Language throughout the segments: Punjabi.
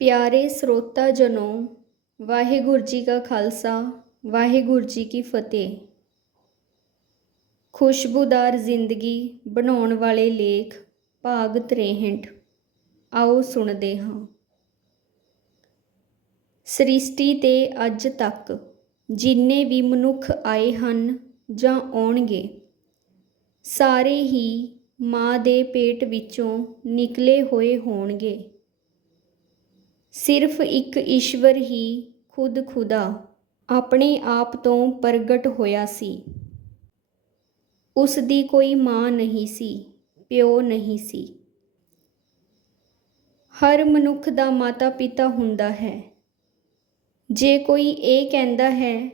ਪਿਆਰੇ ਸਰੋਤਾ ਜਨੋ, ਵਾਹਿਗੁਰੂ ਜੀ ਕਾ ਖਾਲਸਾ, ਵਾਹਿਗੁਰੂ ਜੀ ਕੀ ਫਤਿਹ। ਖੁਸ਼ਬੂਦਾਰ ਜ਼ਿੰਦਗੀ ਬਣਾਉਣ ਵਾਲੇ ਲੇਖ ਭਾਗ 63 ਆਓ ਸੁਣਦੇ ਹਾਂ। ਸ੍ਰਿਸ਼ਟੀ ਤੇ ਅੱਜ ਤੱਕ ਜਿੰਨੇ ਵੀ ਮਨੁੱਖ ਆਏ ਹਨ ਜਾਂ ਆਉਣਗੇ, ਸਾਰੇ ਹੀ ਮਾਂ ਦੇ ਪੇਟ ਵਿੱਚੋਂ ਨਿਕਲੇ ਹੋਏ ਹੋਣਗੇ। ਸਿਰਫ ਇੱਕ ਈਸ਼ਵਰ ਹੀ ਖੁਦ ਖੁਦਾ ਆਪਣੇ ਆਪ ਤੋਂ ਪ੍ਰਗਟ ਹੋਇਆ ਸੀ। ਉਸ ਦੀ ਕੋਈ ਮਾਂ ਨਹੀਂ ਸੀ, ਪਿਓ ਨਹੀਂ ਸੀ। ਹਰ ਮਨੁੱਖ ਦਾ ਮਾਤਾ ਪਿਤਾ ਹੁੰਦਾ ਹੈ। ਜੇ ਕੋਈ ਇਹ ਕਹਿੰਦਾ ਹੈ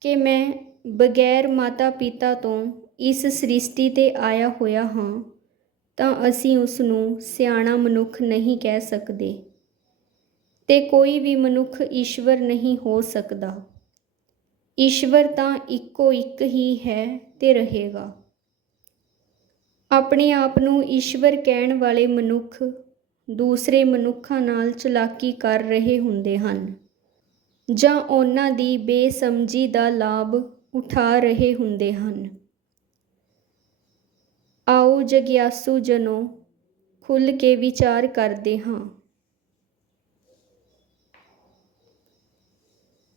ਕਿ ਮੈਂ ਬਗੈਰ ਮਾਤਾ ਪਿਤਾ ਤੋਂ ਇਸ ਸ੍ਰਿਸ਼ਟੀ ਤੇ ਆਇਆ ਹੋਇਆ ਹਾਂ, ਤਾਂ ਅਸੀਂ ਉਸ ਨੂੰ ਸਿਆਣਾ ਮਨੁੱਖ ਨਹੀਂ ਕਹਿ ਸਕਦੇ। ਤੇ ਕੋਈ ਵੀ ਮਨੁੱਖ ਈਸ਼ਵਰ ਨਹੀਂ ਹੋ ਸਕਦਾ। ਈਸ਼ਵਰ ਤਾਂ ਇੱਕੋ ਇੱਕ ਹੀ ਹੈ ਤੇ ਰਹੇਗਾ। ਆਪਣੇ ਆਪ ਨੂੰ ਈਸ਼ਵਰ ਕਹਿਣ ਵਾਲੇ ਮਨੁੱਖ ਦੂਸਰੇ ਮਨੁੱਖਾਂ ਨਾਲ ਚਲਾਕੀ ਕਰ ਰਹੇ ਹੁੰਦੇ ਹਨ ਜਾਂ ਉਹਨਾਂ ਦੀ ਬੇਸਮਝੀ ਦਾ ਲਾਭ ਉਠਾ ਰਹੇ ਹੁੰਦੇ ਹਨ। ਆਓ ਜਗਿਆਸੂ ਜਨੋ ਖੁੱਲ ਕੇ ਵਿਚਾਰ ਕਰਦੇ ਹਾਂ।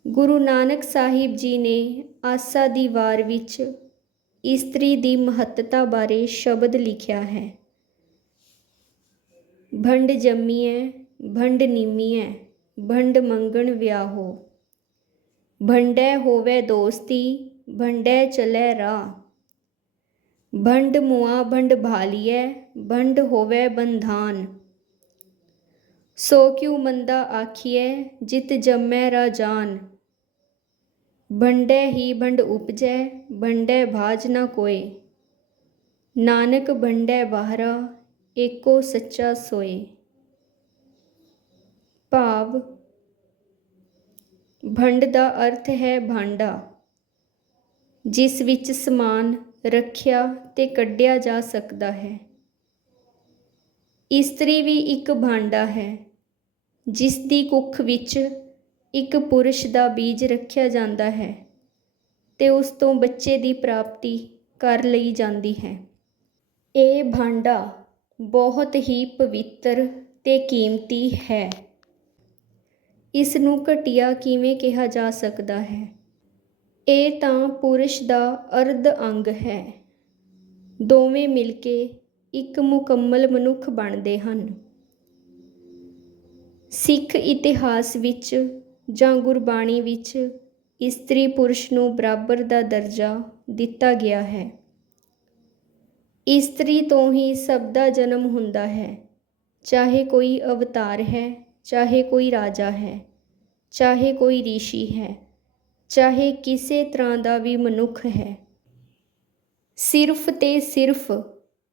ਗੁਰੂ ਨਾਨਕ ਸਾਹਿਬ ਜੀ ਨੇ ਆਸਾ ਦੀ ਵਾਰ ਵਿੱਚ ਇਸਤਰੀ ਦੀ ਮਹੱਤਤਾ ਬਾਰੇ ਸ਼ਬਦ ਲਿਖਿਆ ਹੈ। ਭੰਡ ਜੰਮੀਐ, ਭੰਡ ਨੀਮੀਐ, ਭੰਡ ਮੰਗਣ ਵਿਆਹੋ। ਭੰਡੈ ਹੋਵੇ ਦੋਸਤੀ, ਭੰਡੈ ਚਲੇ ਰਾਹ। ਭੰਡ ਮੁਆ, ਭੰਡ ਭਾਲੀਐ, ਭੰਡ ਹੋਵੇ ਬੰਧਾਨ। ਸੋ ਕਿਉ ਮੰਦਾ ਆਖੀਐ, ਜਿਤ ਜੰਮੈ ਰਾਜਾਨ ਭੰਡੈ ਹੀ ਭੰਡ ਉਪਜੈ ਭੰਡੈ ਭਾਜ ਨਾ ਕੋਏ। ਨਾਨਕ ਭੰਡੈ ਬਾਹਰਾ, ਏਕੋ ਸੱਚਾ ਸੋਏ। ਭਾਵ ਭੰਡ ਦਾ ਅਰਥ ਹੈ ਭਾਂਡਾ। ਜਿਸ ਵਿੱਚ ਸਮਾਨ ਰੱਖਿਆ ਤੇ ਕੱਢਿਆ ਜਾ ਸਕਦਾ ਹੈ। ਇਸਤਰੀ ਵੀ ਇੱਕ ਭਾਂਡਾ ਹੈ। ਜਿਸ ਦੀ ਕੁੱਖ ਵਿੱਚ ਇੱਕ ਪੁਰਸ਼ ਦਾ ਬੀਜ ਰੱਖਿਆ ਜਾਂਦਾ ਹੈ ਅਤੇ ਉਸ ਤੋਂ ਬੱਚੇ ਦੀ ਪ੍ਰਾਪਤੀ ਕਰ ਲਈ ਜਾਂਦੀ ਹੈ। ਇਹ ਭਾਂਡਾ ਬਹੁਤ ਹੀ ਪਵਿੱਤਰ ਅਤੇ ਕੀਮਤੀ ਹੈ। ਇਸ ਨੂੰ ਘਟੀਆ ਕਿਵੇਂ ਕਿਹਾ ਜਾ ਸਕਦਾ ਹੈ? ਇਹ ਤਾਂ ਪੁਰਸ਼ ਦਾ ਅਰਧ ਅੰਗ ਹੈ। ਦੋਵੇਂ ਮਿਲ ਕੇ ਇੱਕ ਮੁਕੰਮਲ ਮਨੁੱਖ ਬਣਦੇ ਹਨ। ਸਿੱਖ ਇਤਿਹਾਸ ਵਿੱਚ ਜਾਂ ਗੁਰਬਾਣੀ ਵਿੱਚ ਇਸਤਰੀ ਪੁਰਸ਼ ਨੂੰ ਬਰਾਬਰ ਦਾ ਦਰਜਾ ਦਿੱਤਾ ਗਿਆ ਹੈ। ਇਸਤਰੀ ਤੋਂ ਹੀ ਸਭ ਦਾ ਜਨਮ ਹੁੰਦਾ ਹੈ। ਚਾਹੇ ਕੋਈ ਅਵਤਾਰ ਹੈ, ਚਾਹੇ ਕੋਈ ਰਾਜਾ ਹੈ, ਚਾਹੇ ਕੋਈ ઋષਿ ਹੈ, ਚਾਹੇ ਕਿਸੇ ਤਰ੍ਹਾਂ ਦਾ ਵੀ ਮਨੁੱਖ ਹੈ। ਸਿਰਫ ਤੇ ਸਿਰਫ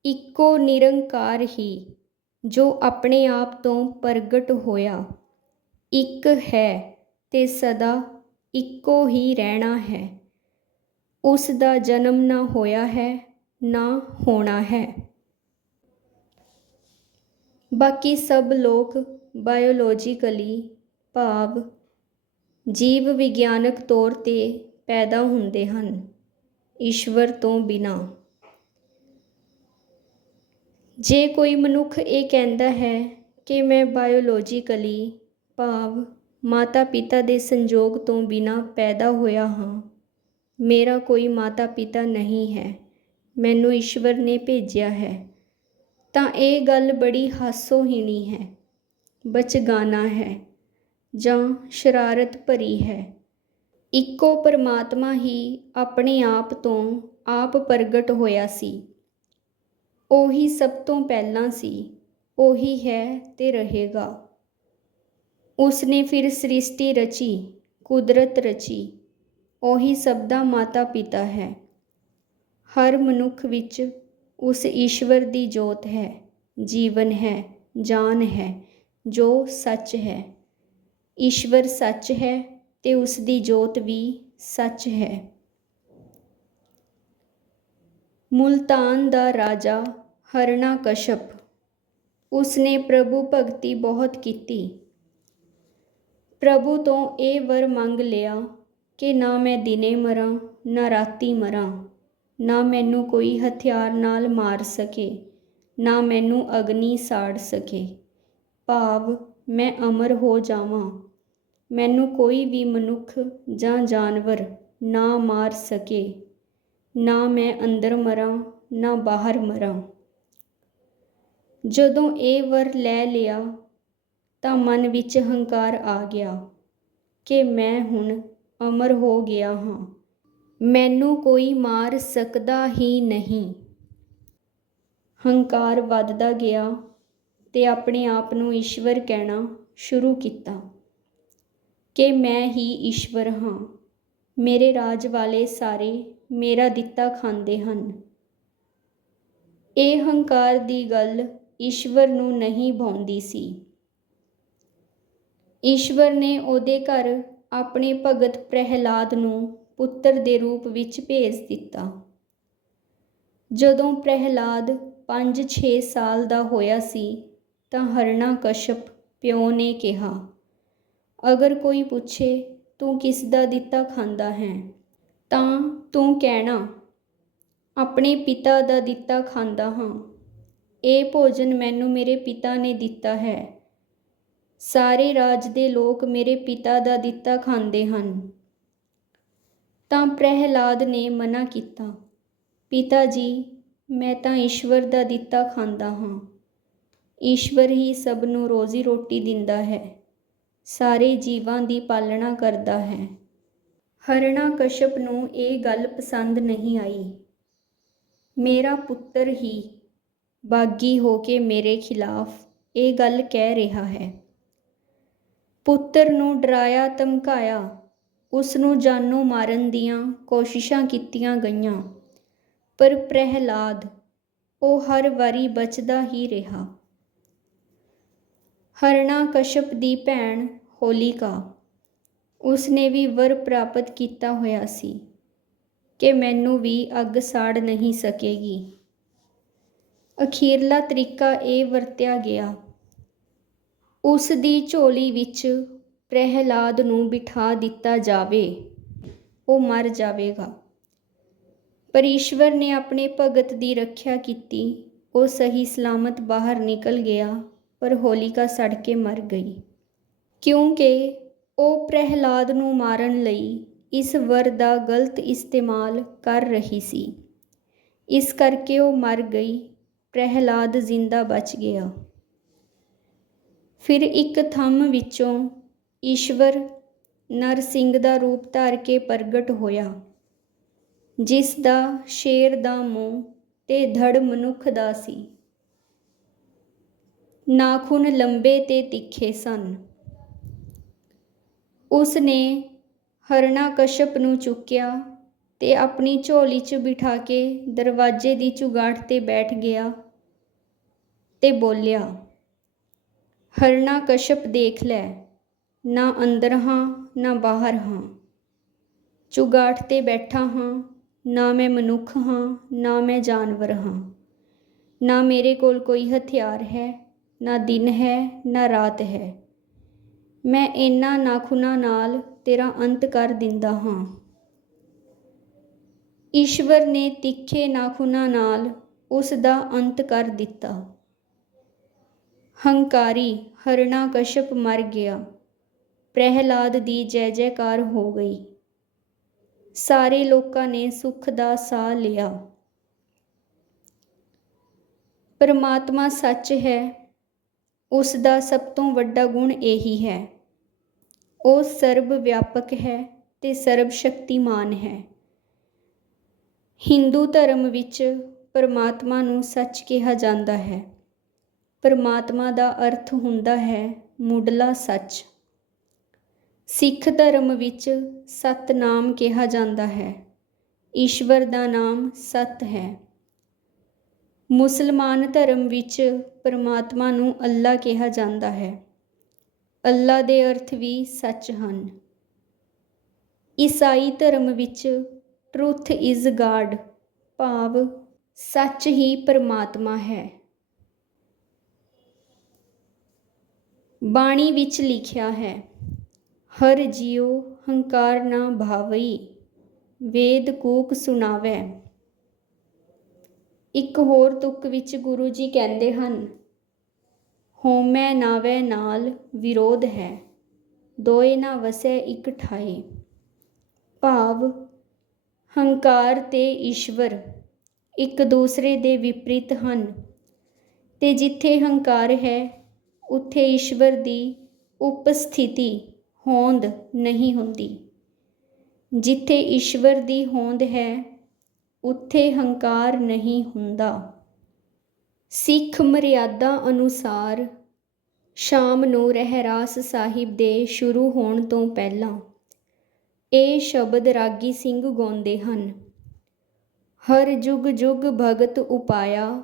ਇੱਕੋ ਨਿਰੰਕਾਰ ਹੀ ਜੋ ਆਪਣੇ ਆਪ ਤੋਂ ਪ੍ਰਗਟ ਹੋਇਆ। ਇੱਕ ਹੈ ਅਤੇ ਸਦਾ ਇੱਕੋ ਹੀ ਰਹਿਣਾ ਹੈ। ਉਸ ਦਾ ਜਨਮ ਨਾ ਹੋਇਆ ਹੈ, ਨਾ ਹੋਣਾ ਹੈ। ਬਾਕੀ ਸਭ ਲੋਕ ਬਾਇਓਲੋਜੀਕਲੀ ਭਾਵ ਜੀਵ ਵਿਗਿਆਨਕ ਤੌਰ ਤੇ ਪੈਦਾ ਹੁੰਦੇ ਹਨ, ਈਸ਼ਵਰ ਤੋਂ ਬਿਨਾਂ। ਜੇ ਕੋਈ ਮਨੁੱਖ ਇਹ ਕਹਿੰਦਾ ਹੈ ਕਿ ਮੈਂ ਬਾਇਓਲੋਜੀਕਲੀ ਭਾਵ ਮਾਤਾ ਪਿਤਾ ਦੇ ਸੰਜੋਗ ਤੋਂ ਬਿਨਾਂ ਪੈਦਾ ਹੋਇਆ ਹਾਂ, ਮੇਰਾ ਕੋਈ ਮਾਤਾ ਪਿਤਾ ਨਹੀਂ ਹੈ, ਮੈਨੂੰ ਈਸ਼ਵਰ ਨੇ ਭੇਜਿਆ ਹੈ, ਤਾਂ ਇਹ ਗੱਲ ਬੜੀ ਹਾਸੋਹੀਣੀ ਹੈ, ਬਚਗਾਨਾ ਹੈ, ਜਾਂ ਸ਼ਰਾਰਤ ਭਰੀ ਹੈ। ਇੱਕੋ ਪਰਮਾਤਮਾ ਹੀ ਆਪਣੇ ਆਪ ਤੋਂ ਆਪ ਪ੍ਰਗਟ ਹੋਇਆ ਸੀ। ਉਹੀ ਸਭ ਤੋਂ ਪਹਿਲਾਂ ਸੀ, ਉਹੀ ਹੈ ਤੇ ਰਹੇਗਾ। ਉਸਨੇ ਫਿਰ ਸ੍ਰਿਸ਼ਟੀ ਰਚੀ, ਕੁਦਰਤ ਰਚੀ, ਉਹੀ ਸਭ ਦਾ ਮਾਤਾ ਪਿਤਾ ਹੈ। ਹਰ ਮਨੁੱਖ ਵਿੱਚ ਉਸ ਈਸ਼ਵਰ ਦੀ ਜੋਤ ਹੈ, ਜੀਵਨ ਹੈ, ਜਾਨ ਹੈ, ਜੋ ਸੱਚ ਹੈ। ਈਸ਼ਵਰ ਸੱਚ ਹੈ ਤੇ ਉਸ ਦੀ ਜੋਤ ਵੀ ਸੱਚ ਹੈ। ਮੁਲਤਾਨ ਦਾ ਰਾਜਾ ਹਰਣਾ ਕਸ਼ਪ। ਉਸ ਪ੍ਰਭੂ ਭਗਤੀ ਬਹੁਤ ਕੀਤੀ। ਪ੍ਰਭੂ ਤੋਂ ਇਹ ਵਰ ਮੰਗ ਲਿਆ ਕਿ ਨਾ ਮੈਂ ਦਿਨੇ ਮਰਾਂ, ਨਾ ਰਾਤੀ ਮਰਾਂ, ਨਾ ਮੈਨੂੰ ਕੋਈ ਹਥਿਆਰ ਨਾਲ ਮਾਰ ਸਕੇ, ਨਾ ਮੈਨੂੰ ਅਗਨੀ ਸਾੜ ਸਕੇ। ਭਾਵ, ਮੈਂ ਅਮਰ ਹੋ ਜਾਵਾਂ। ਮੈਨੂੰ ਕੋਈ ਵੀ ਮਨੁੱਖ ਜਾਂ ਜਾਨਵਰ ਨਾ ਮਾਰ ਸਕੇ। ਨਾ ਮੈਂ ਅੰਦਰ ਮਰਾਂ, ਨਾ ਬਾਹਰ ਮਰਾਂ। ਜਦੋਂ ਇਹ ਵਰ ਲੈ ਲਿਆ, ਤਾਂ ਮਨ ਵਿੱਚ ਹੰਕਾਰ ਆ ਗਿਆ ਕਿ ਮੈਂ ਹੁਣ ਅਮਰ ਹੋ ਗਿਆ ਹਾਂ। ਮੈਨੂੰ ਕੋਈ ਮਾਰ ਸਕਦਾ ਹੀ ਨਹੀਂ। ਹੰਕਾਰ ਵੱਧਦਾ ਗਿਆ ਤੇ ਆਪਣੇ ਆਪ ਨੂੰ ਈਸ਼ਵਰ ਕਹਿਣਾ ਸ਼ੁਰੂ ਕੀਤਾ ਕਿ ਮੈਂ ਹੀ ਈਸ਼ਵਰ ਹਾਂ। ਮੇਰੇ ਰਾਜ ਵਾਲੇ ਸਾਰੇ ਮੇਰਾ ਦਿੱਤਾ ਖਾਂਦੇ ਹਨ। ਇਹ ਹੰਕਾਰ ਦੀ ਗੱਲ ਈਸ਼ਵਰ ਨੂੰ ਨਹੀਂ ਭਾਉਂਦੀ ਸੀ। ਈਸ਼ਵਰ ਨੇ ਉਹਦੇ ਘਰ ਆਪਣੇ ਭਗਤ ਪ੍ਰਹਿਲਾਦ ਨੂੰ ਪੁੱਤਰ ਦੇ ਰੂਪ ਵਿੱਚ ਭੇਜ ਦਿੱਤਾ। ਜਦੋਂ ਪ੍ਰਹਿਲਾਦ 5-6 ਸਾਲ ਦਾ ਹੋਇਆ ਸੀ ਤਾਂ ਹਰਣਾ ਕਸ਼ਪ ਪਿਓ ਨੇ ਕਿਹਾ, ਅਗਰ ਕੋਈ ਪੁੱਛੇ ਤੂੰ ਕਿਸ ਦਾ ਦਿੱਤਾ ਖਾਂਦਾ ਹੈ? ਤਾਂ ਤੂੰ ਕਹਿਣਾ, ਆਪਣੇ ਪਿਤਾ ਦਾ ਦਿੱਤਾ ਖਾਂਦਾ ਹਾਂ। ਇਹ ਭੋਜਨ ਮੈਨੂੰ ਮੇਰੇ ਪਿਤਾ ਨੇ ਦਿੱਤਾ ਹੈ। ਸਾਰੇ ਰਾਜ ਦੇ ਲੋਕ ਮੇਰੇ ਪਿਤਾ ਦਾ ਦਿੱਤਾ ਖਾਂਦੇ ਹਨ। ਤਾਂ ਪ੍ਰਹਿਲਾਦ ਨੇ ਮਨਾ ਕੀਤਾ, ਪਿਤਾ ਜੀ, ਮੈਂ ਤਾਂ ਈਸ਼ਵਰ ਦਾ ਦਿੱਤਾ ਖਾਂਦਾ ਹਾਂ। ਈਸ਼ਵਰ ਹੀ ਸਭ ਨੂੰ ਰੋਜ਼ੀ ਰੋਟੀ ਦਿੰਦਾ ਹੈ, ਸਾਰੇ ਜੀਵਾਂ ਦੀ ਪਾਲਣਾ ਕਰਦਾ ਹੈ। ਹਰਣਾ ਕਸ਼ਪ ਨੂੰ ਇਹ ਗੱਲ ਪਸੰਦ ਨਹੀਂ ਆਈ। ਮੇਰਾ ਪੁੱਤਰ ਹੀ ਬਾਗੀ ਹੋ ਕੇ ਮੇਰੇ ਖਿਲਾਫ ਇਹ ਗੱਲ ਕਹਿ ਰਿਹਾ ਹੈ। ਪੁੱਤਰ ਨੂੰ ਡਰਾਇਆ, ਧਮਕਾਇਆ, ਉਸ ਨੂੰ ਜਾਨੋਂ ਮਾਰਨ ਦੀਆਂ ਕੋਸ਼ਿਸ਼ਾਂ ਕੀਤੀਆਂ ਗਈਆਂ, ਪਰ ਪ੍ਰਹਿਲਾਦ ਉਹ ਹਰ ਵਾਰੀ ਬਚਦਾ ਹੀ ਰਿਹਾ। ਹਰਣਾ ਕਸ਼ਪ ਦੀ ਭੈਣ ਹੋਲਿਕਾ ਉਸ ਨੇ ਵੀ ਵਰ ਪ੍ਰਾਪਤ ਕੀਤਾ ਹੋਇਆ ਸੀ ਕਿ ਮੈਨੂੰ ਵੀ ਅੱਗ ਸਾੜ ਨਹੀਂ ਸਕੇਗੀ। ਅਖੀਰਲਾ ਤਰੀਕਾ ਇਹ ਵਰਤਿਆ ਗਿਆ। ਉਸ ਦੀ ਝੋਲੀ ਵਿੱਚ ਪ੍ਰਹਿਲਾਦ ਨੂੰ ਬਿਠਾ ਦਿੱਤਾ ਜਾਵੇ, ਉਹ ਮਰ ਜਾਵੇਗਾ। ਪਰ ਈਸ਼ਵਰ ਨੇ ਆਪਣੇ ਭਗਤ ਦੀ ਰੱਖਿਆ ਕੀਤੀ, ਉਹ ਸਹੀ ਸਲਾਮਤ ਬਾਹਰ ਨਿਕਲ ਗਿਆ, ਪਰ ਹੋਲਿਕਾ ਸੜ ਕੇ ਮਰ ਗਈ। ਕਿਉਂਕਿ ਉਹ ਪ੍ਰਹਿਲਾਦ ਨੂੰ ਮਾਰਨ ਲਈ ਇਸ ਵਰ ਦਾ ਗਲਤ ਇਸਤੇਮਾਲ ਕਰ ਰਹੀ ਸੀ। ਇਸ ਕਰਕੇ ਉਹ ਮਰ ਗਈ। ਪ੍ਰਹਿਲਾਦ ਜ਼ਿੰਦਾ ਬਚ ਗਿਆ। ਫਿਰ ਇੱਕ ਥੰਮ ਵਿੱਚੋਂ ਈਸ਼ਵਰ ਨਰਸਿੰਘ ਦਾ ਰੂਪ ਧਾਰ ਕੇ ਪ੍ਰਗਟ ਹੋਇਆ, ਜਿਸ ਦਾ ਸ਼ੇਰ ਦਾ ਮੂੰਹ ਤੇ ਧੜ ਮਨੁੱਖ ਦਾ ਸੀ। ਨਾਖੂਨ ਲੰਬੇ ਤੇ ਤਿੱਖੇ ਸਨ। ਉਸ ਨੇ ਹਰਣਾ ਕਸ਼ਪ ਨੂੰ ਚੁੱਕਿਆ ਤੇ ਆਪਣੀ ਝੋਲੀ 'ਚ ਬਿਠਾ ਕੇ ਦਰਵਾਜ਼ੇ ਦੀ ਚੁਗਾਠ ਤੇ ਬੈਠ ਗਿਆ ਤੇ ਬੋਲਿਆ ਹਰਣਾ ਕਸ਼ਪ ਦੇਖ ਲੈ, ਨਾ ਅੰਦਰ ਹਾਂ, ਨਾ ਬਾਹਰ ਹਾਂ। ਚੁਗਾਠ ਤੇ ਬੈਠਾ ਹਾਂ, ਨਾ ਮੈਂ ਮਨੁੱਖ ਹਾਂ, ਨਾ ਮੈਂ ਜਾਨਵਰ ਹਾਂ। ਨਾ ਮੇਰੇ ਕੋਲ ਕੋਈ ਹਥਿਆਰ ਹੈ, ਨਾ ਦਿਨ ਹੈ, ਨਾ ਰਾਤ ਹੈ। ਮੈਂ ਇਹਨਾਂ ਨਾਖੂਨਾਂ ਨਾਲ ਤੇਰਾ ਅੰਤ ਕਰ ਦਿੰਦਾ ਹਾਂ। ਈਸ਼ਵਰ ਨੇ ਤਿੱਖੇ ਨਾਖੂਨਾਂ ਨਾਲ ਉਸ ਦਾ ਅੰਤ ਕਰ ਦਿੱਤਾ। ਹੰਕਾਰੀ, ਹਰਣਾ ਕਸ਼ਪ ਮਰ ਗਿਆ। ਪ੍ਰਹਿਲਾਦ ਦੀ ਜੈ ਜੈਕਾਰ ਹੋ ਗਈ। ਸਾਰੇ ਲੋਕਾਂ ਨੇ ਸੁੱਖ ਦਾ ਸਾਹ ਲਿਆ। ਪਰਮਾਤਮਾ ਸੱਚ ਹੈ ਉਸ ਦਾ ਸਭ ਤੋਂ ਵੱਡਾ ਗੁਣ ਇਹੀ ਹੈ। ਉਹ ਸਰਬ ਵਿਆਪਕ ਹੈ ਤੇ ਸਰਬ ਸ਼ਕਤੀਮਾਨ ਹੈ। ਹਿੰਦੂ ਧਰਮ ਵਿੱਚ ਪਰਮਾਤਮਾ ਨੂੰ ਸੱਚ ਕਿਹਾ ਜਾਂਦਾ ਹੈ। ਪਰਮਾਤਮਾ ਦਾ ਅਰਥ ਹੁੰਦਾ ਹੈ ਮੁੱਢਲਾ ਸੱਚ। ਸਿੱਖ ਧਰਮ ਵਿੱਚ ਸਤਨਾਮ ਕਿਹਾ ਜਾਂਦਾ ਹੈ। ਈਸ਼ਵਰ ਦਾ ਨਾਮ ਸਤ ਹੈ। ਮੁਸਲਮਾਨ ਧਰਮ ਵਿੱਚ ਪਰਮਾਤਮਾ ਨੂੰ ਅੱਲਾ ਕਿਹਾ ਜਾਂਦਾ ਹੈ। ਅੱਲਾ ਦੇ ਅਰਥ ਵੀ ਸੱਚ ਹਨ। ਈਸਾਈ ਧਰਮ ਵਿੱਚ ਟਰੁੱਥ ਇਜ਼ ਗਾਡ, ਭਾਵ ਸੱਚ ਹੀ ਪਰਮਾਤਮਾ ਹੈ। ਬਾਣੀ ਵਿੱਚ ਲਿਖਿਆ ਹੈ, ਹਰ ਜਿਉ ਹੰਕਾਰ ਨਾ ਭਾਵਈ, ਵੇਦ ਕੂਕ ਸੁਣਾਵੈ। ਇੱਕ ਹੋਰ ਤੁਕ ਵਿੱਚ ਗੁਰੂ ਜੀ ਕਹਿੰਦੇ ਹਨ ਹੋਮੈ ਨਾਵੈ ਨਾਲ ਵਿਰੋਧ ਹੈ, ਦੋਏ ਨਾ ਵਸੈ ਇੱਕ ਠਾਏ ਭਾਵ, ਹੰਕਾਰ ਤੇ ਈਸ਼ਵਰ ਇੱਕ ਦੂਸਰੇ ਦੇ ਵਿਪਰੀਤ ਹਨ, ਤੇ ਜਿੱਥੇ ਹੰਕਾਰ ਹੈ, ਉੱਥੇ ਈਸ਼ਵਰ ਦੀ ਉਪਸਥਿਤੀ ਹੋਂਦ ਨਹੀਂ ਹੁੰਦੀ। ਜਿੱਥੇ ਈਸ਼ਵਰ ਦੀ ਹੋਂਦ ਹੈ ਉੱਥੇ ਹੰਕਾਰ ਨਹੀਂ ਹੁੰਦਾ। ਸਿੱਖ ਮਰਿਆਦਾ ਅਨੁਸਾਰ ਸ਼ਾਮ ਨੂੰ ਰਹਿਰਾਸ ਸਾਹਿਬ ਦੇ ਸ਼ੁਰੂ ਹੋਣ ਤੋਂ ਪਹਿਲਾਂ ਇਹ ਸ਼ਬਦ ਰਾਗੀ ਸਿੰਘ ਗਾਉਂਦੇ ਹਨ। ਹਰ ਜੁਗ ਜੁਗ ਭਗਤ ਉਪਾਇਆ,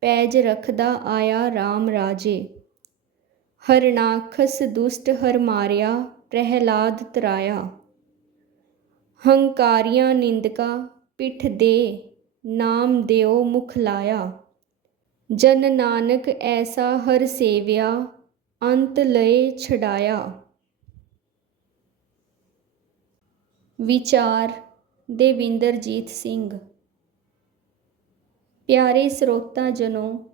ਪੈਜ ਰਖਦਾ ਆਇਆ RAM ਰਾਜੇ। ਹਰਨਾਖਸ ਦੁਸ਼ਟ ਹਰ ਮਾਰਿਆ, ਪ੍ਰਹਿਲਾਦ ਤਰਾਇਆ। ਹੰਕਾਰੀਆਂ ਨਿੰਦਕਾ ਪਿੱਠ ਦੇ ਨਾਮ ਦਿਓ ਮੁਖ ਲਾਇਆ। ਜਨ ਨਾਨਕ ਐਸਾ ਹਰ ਸੇਵਿਆ, ਅੰਤ ਲਏ ਛਡਾਇਆ। ਵਿਚਾਰ ਦੇਵਿੰਦਰਜੀਤ ਸਿੰਘ। ਪਿਆਰੇ ਸਰੋਤਾ ਜਨੋ,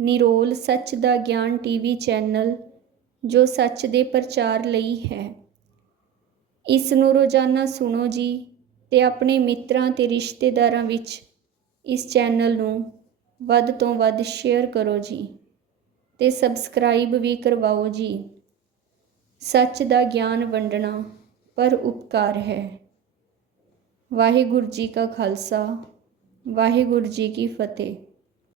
ਨਿਰੋਲ ਸੱਚ ਦਾ ਗਿਆਨ ਟੀਵੀ ਚੈਨਲ, ਜੋ ਸੱਚ ਦੇ ਪ੍ਰਚਾਰ ਲਈ ਹੈ। ਇਸ ਨੂੰ ਰੋਜ਼ਾਨਾ ਸੁਣੋ ਜੀ। ਅਤੇ ਆਪਣੇ ਮਿੱਤਰਾਂ ਅਤੇ ਰਿਸ਼ਤੇਦਾਰਾਂ ਵਿੱਚ ਇਸ ਚੈਨਲ ਨੂੰ ਵੱਧ ਤੋਂ ਵੱਧ ਸ਼ੇਅਰ ਕਰੋ ਜੀ ਅਤੇ ਸਬਸਕ੍ਰਾਈਬ ਵੀ ਕਰਵਾਓ ਜੀ। ਸੱਚ ਦਾ ਗਿਆਨ ਵੰਡਣਾ ਪਰ ਉਪਕਾਰ ਹੈ। ਵਾਹਿਗੁਰੂ ਜੀ ਕਾ ਖਾਲਸਾ, ਵਾਹਿਗੁਰੂ ਜੀ ਕੀ ਫਤਿਹ।